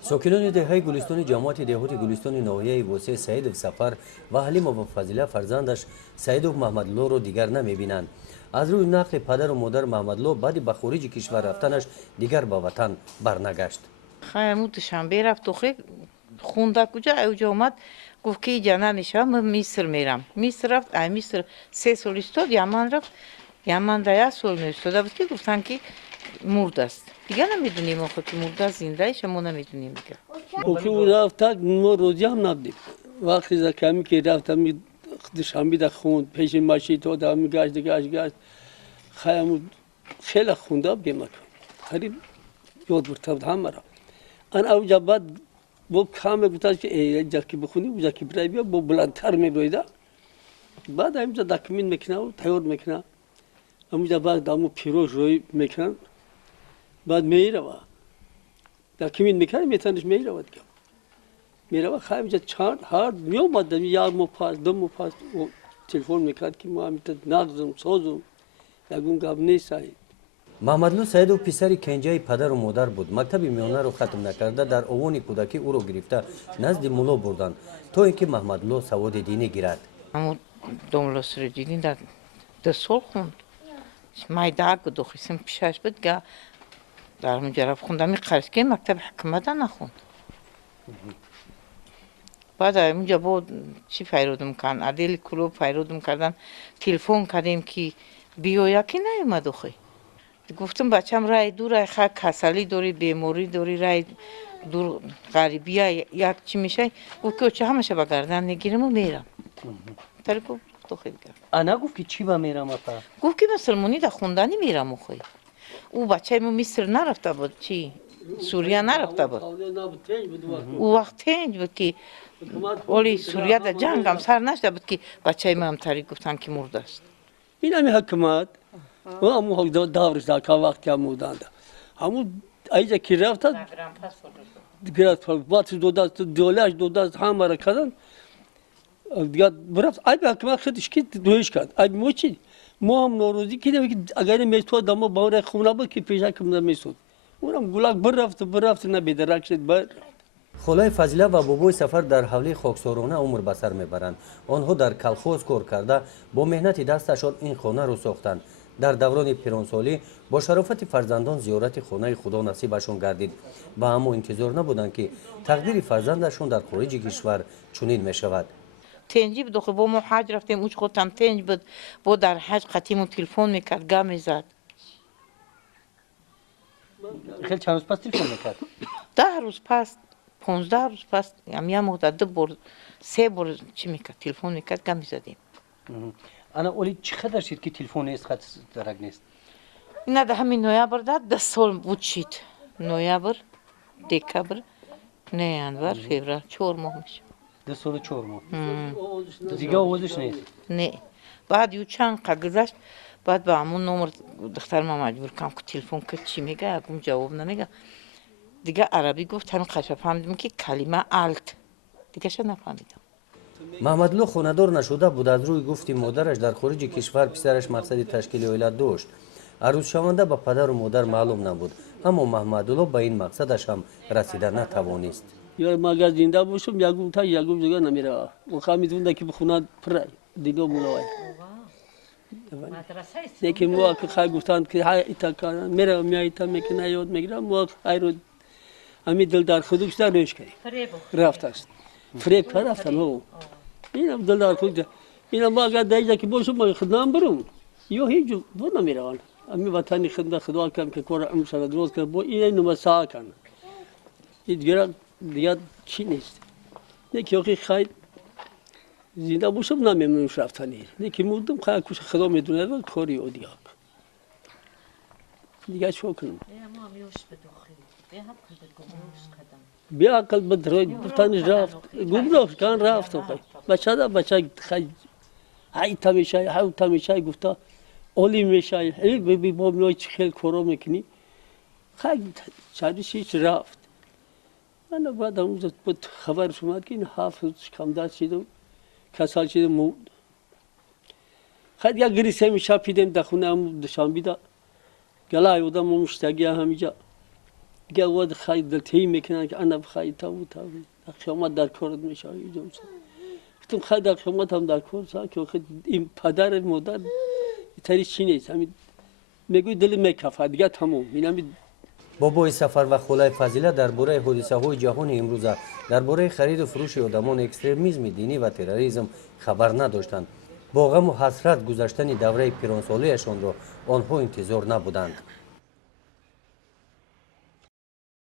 ساکنان دهه گلستان جماعت دهات گلستان ناحیه وسه سعید سفر و حلیم و فضیله فرزندش سعید و محمدلو رو دیگر نمیبینند. از روی نقل پدر و مادر محمدلو بعد به خارج کشور رفتنش دیگر به وطن برنگشت. خیموتشان برفت و خیلی خونده کجا اوجا اومد گفت که اینجا نمیشه من مصر میرم. مصر رفت مصر 3 سال استاد یمن رفت یمن را 1 سال نیستاده بود که گفتن که مرده است. دیگه نمیدونیم آخه که مرده است زنده است ما نمیدونیم دیگه. که او رفت ما روزی هم نبودیم. وقتی زکمی که رفتم دشنبه در خوند پیش ماشین تو دام گشت خیلی خونده بیم خرید یاد برتاب همه را آن اوجا بعد با کام گفتن که اینجا که بخونی اونجا که برای بیا با بلندتر میبریده بعد اینجا دکمین میکنه و تیار میکنه اونجا بعد دامو پیروش روی میکنن بعد میره و دکمین میکنه میتونش میره و دیگه میره و خواهیم اینجا چند هر میومد یار مو پاس دو مو پاس تلفن میکرد که ما میتونم نغزم سازم یکون گاب نیست محمدلو سعید و پسر کنجای پدر و مادر بود. مکتب میانه رو ختم نکرده در اوان کودکی او رو گرفته نزد مولا بردن تا اینکه محمدلو سواد دینی گیرد. اما دوملا سرجیدین در 2 سال خوند. مایداگ دوخیسم پیشش بود که در اونجا رفت خوندم قرص مکتب حکومت نخوند. بعد اونجا بود چی فایرودم کن عدل کلوب فایرودم کردن تلفن کردیم که بیا یکی نیومد خو گفتم بچم رای دور خا کسلی دوری بیماری دوری رای دور غریبیه یک چی میشه گفت که چه همشه بگردن نگیرم و میرم ترکو تو خیلی کرد انا گفت که چی با میرم اپا گفت که مسلمانی در خوندنی میرم خو او بچه ما مصر نرفته بود چی سوریه نرفته بود او وقت تنج بود که ولی سوریه در جنگ هم سر نشده بود که بچه ما هم تری گفتن که مرده است. این همی حکمت و همون داورش در که وقت که همون همون ایجا که رفت گرفت بعد دو دست همه را کردن دیگه برفت ای به حکمت خودش که دویش کرد ای مو چی ما هم نوروزی که اگر میتو دما باور خونه بود که پیش کم نمیسود اونم گلاک برفت نبیدرک شد بر خلای فضیله و بابای سفر در حوله خاکسارانه عمر به سر میبرند. آنها در کلخوز کار کرده با مهنت دستشان این خانه رو ساختند. در دوران پیرانسالی با شرافت فرزندان زیارت خانه خدا نصیبشون گردید و اما انتظار نبودند که تقدیر فرزندشون در خارج کشور چنین میشود. تنجی بود خب با ما حج رفتیم اوج خودم تنج بود با در حج قطیمون تلفن میکرد گم میزد. خیلی چند روز پس تلفن میکرد 10 روز پس 15 روز پس یه مدت 2 بار 3 بار چی میکرد تلفن میکرد گم میزدیم. انا اولی چقدر شد که تلفن نیست خط درک نیست نه ده همین نویبر ده 2 سال بود شید نویبر دکبر نه انور فوریه 4 ماه میشه 2 سال و 4 ماه دیگه آوازش نیست نه بعد یو چند گذشت بعد به همون نمر دختر ما مجبور کردم که تلفن کرد چی میگه یکم جواب نمیگه دیگه عربی گفت همین قشنگ فهمیدم که کلمه الت دیگه شو نفهمیدم. محمدلو خانه‌دار نشده بود. از روی گفتی مادرش در خارج کشور پسرش مقصد تشکیل عائلت داشت. عروس شونده به پدر و مادر معلوم نبود اما محمدلو به این مقصدش هم رسیده نتوانست. یا مگر زنده باشم یگو تا یگو دیگه نمیره و میتونه که بخونه پر دیگه مولای دیگه مو که خواهی گفتن که های ایتا کارن میره میای تا میکنه یاد میگیرم مو ایرو امی دل در خودش در روش کردی رفت است فریب کرد رفتن او اینم دل در خود اینم ما اگر دیگه که باشم ما خدام برم یو هیچ دو نمیره آن امی وطنی خدمت خدا کم که کار امشب درست کرد با این نمسا کن این دیگه چی نیست نیکی آخی خواهید زنده باشم نمیمونش رفتنی نیکی مردم خواهد کش خدا میدونه و کاری او دیگه شو کنم بیا عقل بدرای بطنش رفت گمراش کن رفت بچه دا بچه خیلی های تمیشه گفتا اولی میشه ای بی با میای چی خیلی کارا میکنی خیلی چندش هیچ رفت من بعد همونجا بود خبر شما که این حافظ کم دست شده کسال شده مود خیلی یا گریسه میشه پیدیم دخونه هم دشان بیده گلای بودم مشتاقی همینجا دیگه وقت خیلی دلتهی میکنن که انا بخوای تا اخشامات در کارت میشه ایجام شد. گفتم خیلی اخشامات هم در کار شد که این پدر مادر تری چی نیست همین میگوی دل میکفه دیگه تمام این همین. بابای سفر و خولای فضیله درباره حادثه‌های جهان امروزه درباره خرید و فروش آدمان، اکستریمیسم دینی و تروریسم خبر نداشتند. با غم و حسرت گذشتن دوره پیرانسالیشان را آنها انتظار نبودند.